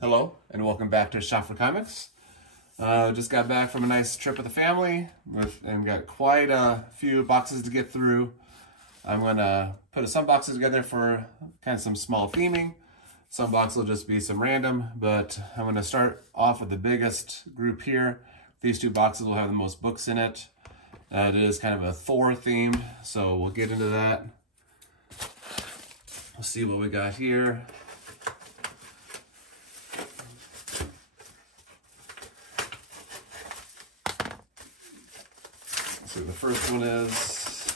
Hello, and welcome back to Shop for Comics. Just got back from a nice trip with the family and got quite a few boxes to get through. I'm going to put some boxes together for kind of some small theming. Some boxes will just be some random, but I'm going to start off with the biggest group here. These two boxes will have the most books in it. It is kind of a Thor themed, so we'll get into that. We'll see what we got here. So the first one is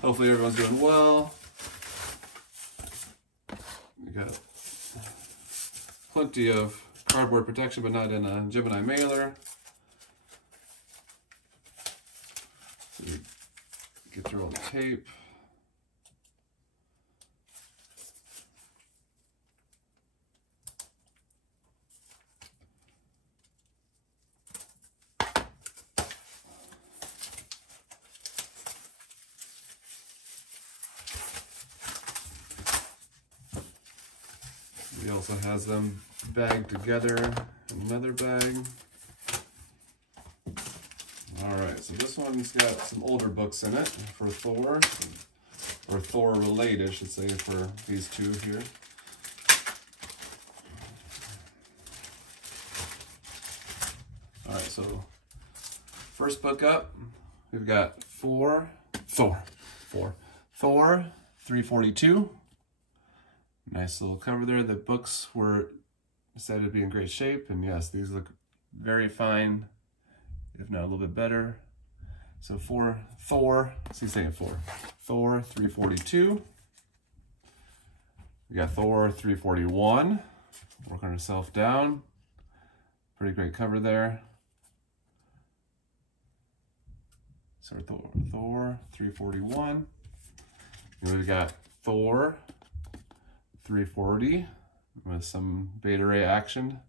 hopefully everyone's doing well. We got plenty of cardboard protection, but not in a Gemini mailer. So we get through all the tape. He also has them bagged together in another bag. Alright, so this one's got some older books in it for Thor, or Thor related, I should say, for these two here. Alright, so first book up, we've got Thor 342. Nice little cover there. The books were said to be in great shape, and yes, these look very fine, if not a little bit better. So for Thor, what's he saying for? Thor 342. We got Thor 341. Working herself down. Pretty great cover there. So Thor 341. And we've got Thor 340 with some Beta Ray action.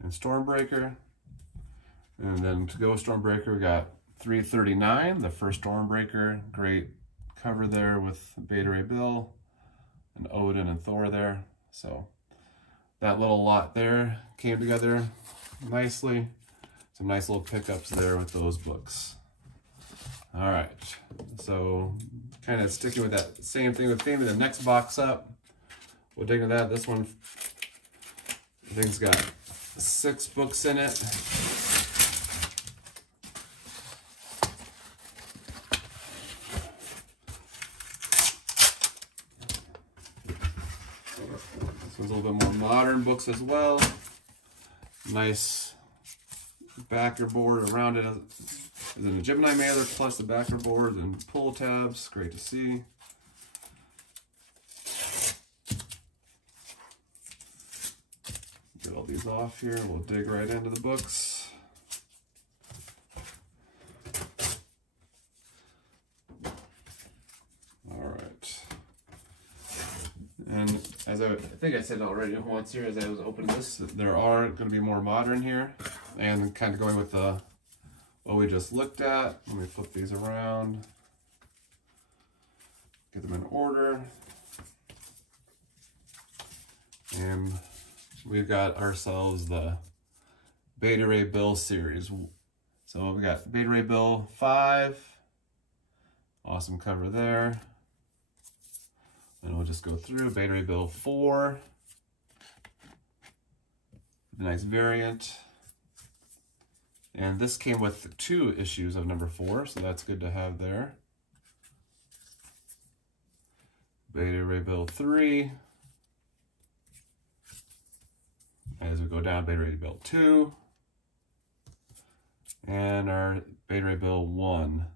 And Stormbreaker. And then to go with Stormbreaker, we got 339, the first Stormbreaker. Great cover there with Beta Ray Bill and Odin and Thor there. So that little lot there came together nicely. Some nice little pickups there with those books. All right, so kind of sticking with that same thing with theme. The next box up, we'll dig into that. This one, I think it's got 6 books in it. This one's a little bit more modern books as well. Nice backer board around it. And then a Gemini mailer plus the backer board and pull tabs. Great to see. Get all these off here. We'll dig right into the books. All right. And as I think I said already once here, as I was opening this, there are going to be more modern here, and kind of going with the what we just looked at. Let me flip these around, get them in order. And we've got ourselves the Beta Ray Bill series. So we got Beta Ray Bill 5. Awesome cover there. And we'll just go through Beta Ray Bill 4. The nice variant. And this came with 2 issues of number 4, so that's good to have there. Beta Ray Bill 3. As we go down, Beta Ray Bill 2. And our Beta Ray Bill 1.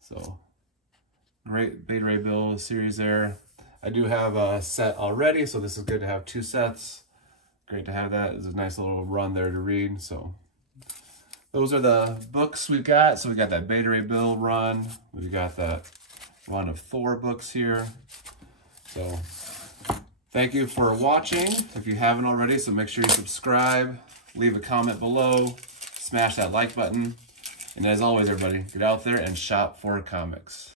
So, great Beta Ray Bill series there. I do have a set already, so this is good to have 2 sets. Great to have that. It's a nice little run there to read. So those are the books we've got. So we got that Beta Ray Bill run. We've got that run of Thor books here. So thank you for watching. If you haven't already, so make sure you subscribe, leave a comment below, smash that like button. And as always, everybody, get out there and shop for comics.